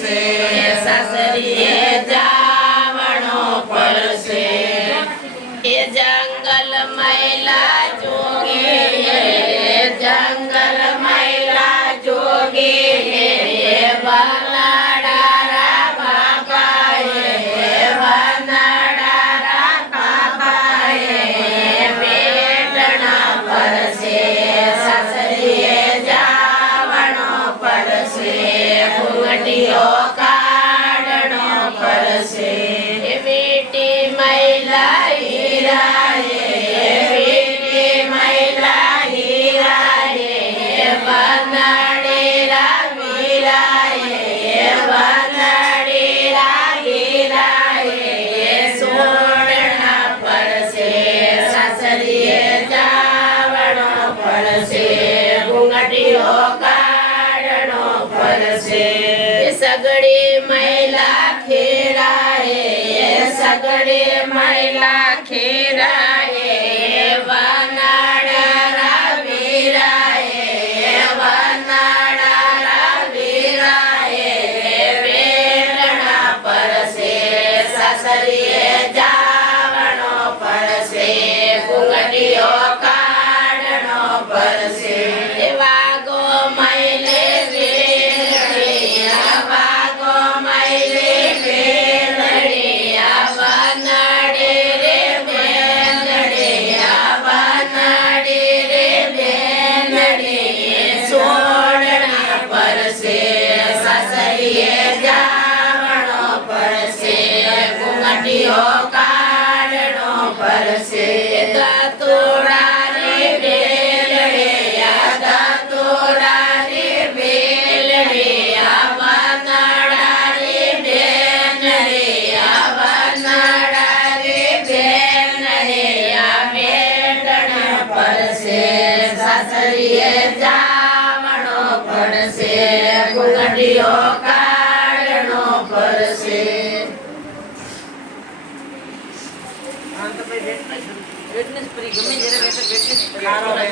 પડશે સાસરીએ જાવણો પડશે એ જંગલ મહિલા જોગે જંગલ મહિલા જોગે વનાડા બાપાએ વનાડા બાપાએ પેટણા પરસે સાસરીએ જાવણો પડશે ઘૂંઘટીઓ કાઢણો પડશે બેટી મહિલા હીરાએ બેટી મહિલા હીરાએ વનાડેરા વીરાએ વનાડેરા વીરાએ સોડણા પડશે સાસરીએ જાવણો પડશે ઘૂંઘટીઓ કાઢણો પડશે સગડી મહિલા ખેરાએ સગડી મહિલા ખેરાએ વનાડા વીરાએ વનાડા વીરાએ વેલણા પડશે સાસરીએ જાવણો પડશે ઘૂંઘટીઓ કાઢણો પડશે વાગો મહિલે વેલડિયા વાગો મહિલે વેલડિયા વનાડે રે બેનડિયા વનાડે રે બેનડી સોડણા પડશે સાસરીએ જાવણો પડશે ઘૂંઘટીઓ કાઢણો પડશે દાતોડા રે બેલડિયા દાતોડા રે બેલડિયા વનાડા રે બેનડિયા વનાડા રે બેનડિયા વેટણા પડશે સાસરીએ જાવણો પડશે ઘૂંઘટીઓ કાઢણો પડશે વેટનેસ ફ્રી ગમે જ્યારે વેટનેસ